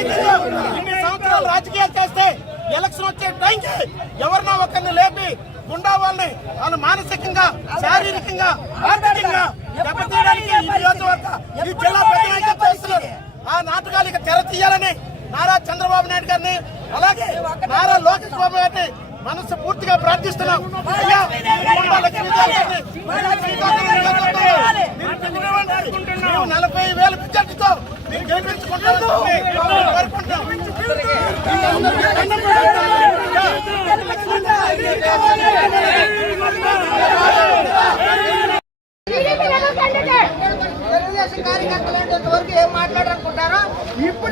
ఇన్ని సంవత్సరాలు రాజకీయాలు చేస్తే ఎలక్షన్ వచ్చే టైంకి ఎవరినో ఒకరిని లేపి గుండా వాళ్ళని వాళ్ళు మానసికంగా శారీరకంగా ఆర్థికంగా దెబ్బతీయడానికి ఈ నియోజకవర్గ ఈ జిల్లా పెద్ద చేస్తున్నారు ఆ నాటకాలకి తెర తీయాలని నారా చంద్రబాబు నాయుడు గారిని అలాగే నారా లోకేష్ బాబు గారిని మనసు పూర్తిగా ప్రార్థిస్తున్నాం అయ్యా,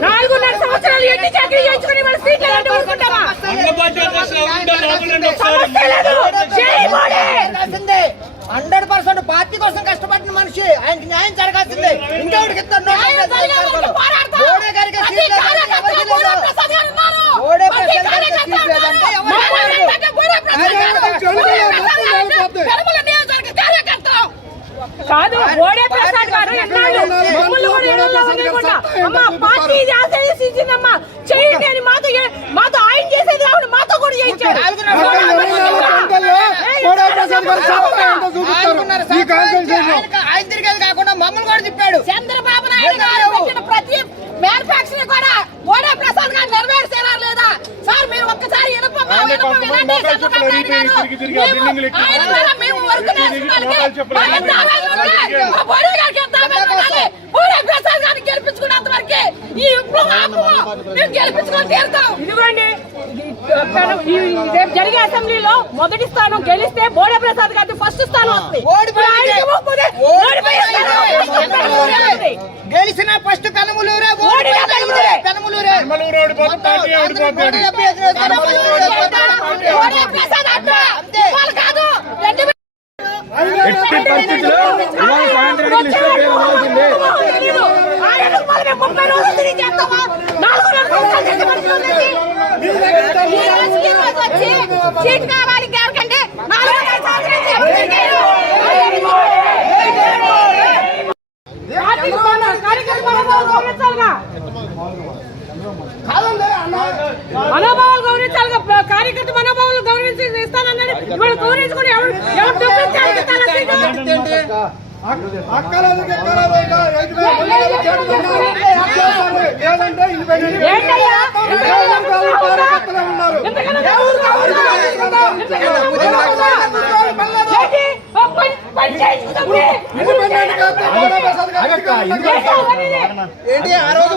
నాలుగున్నర సంవత్సరాలు ఎన్ని చాకరీ చేయించుకుని వాళ్ళ సీట్లు మోడీ! జరగాల్సిందే హండ్రెడ్ పర్సెంట్ పార్టీ కోసం కష్టపడిన మనిషి ఆయనకి న్యాయం జరగాల్సిందే ఇంకెవరికి ఇస్తారు న్యాయం జరగాలంటే పోరాడతాం. మోడీ గారికి ప్రతి సీట్ లేదంటే కార్యకర్త ఎవరికి బోడే లేదు. ప్రసాద్ గారు ఉన్నారు. బోడే ప్రతి ప్రసాద్ గారికి కార్యకర్త సీట్ లేదంటే ఉన్నారు. ఎవరికి మమ్మల్ని లేదు. ఏంటంటే బోడే ప్రసాద్ గారు. బోడే ప్రసాద్ గారు పెరుమల నియోజకవర్గ కార్యకర్తలు. కాదు బోడే ప్రసాద్ గారు ఎన్నాళ్ళు మమ్మల్ని కూడా ఇళ్ళల్లో వదిలేయకుండా, అమ్మా పార్టీ చేసేది ఇచ్చిందమ్మా చేయండి అని మాతో ఏ- మాతో ఆయన చేసేది రావుడు మాతో కూడా చేయించాడు. ఆయన తిరిగేది కాకుండా మమ్మల్ని కూడా తిప్పాడు. చంద్రబాబు నాయుడు గారు పెట్టిన ప్రతి మ్యానుఫాక్చరింగ్ కూడా మోడీ ప్రసాద్ గారు నెరవేర్చారా లేదా? సార్ మీరు ఒక్కసారి. మేము- వర్క్ గెలిపించుకున్నంత వరకు ఈ విప్లవం ఆపము. మేము గెలిపించుకొని తీరుతాం. ఇదిగోండి. రేపు జరిగే అసెంబ్లీలో మొదటి స్థానం గెలిస్తే బోడే ప్రసాద్ గారికి ఫస్ట్ స్థానం వస్తుంది. గెలిచిన ఫస్ట్ కనుమలూరే ప్రసాద్ కాదు. ఎట్టి పరిస్థితుల్లో ఇవాళ సాయంత్రానికి అవ్వాల్సిందే ముప్పై రోజులు తిరిగి వచ్చి సీట్ కావాలి మనోభావాలు గౌరవించాలి కార్యకర్త మనోభావాలు గౌరవించి ఇస్తానన్నాడు. ఇవాళ గౌరవించుకుని ఎవరు ఎవరు ఏంటి అవన్నీ? ఏంటి ఆ రోజు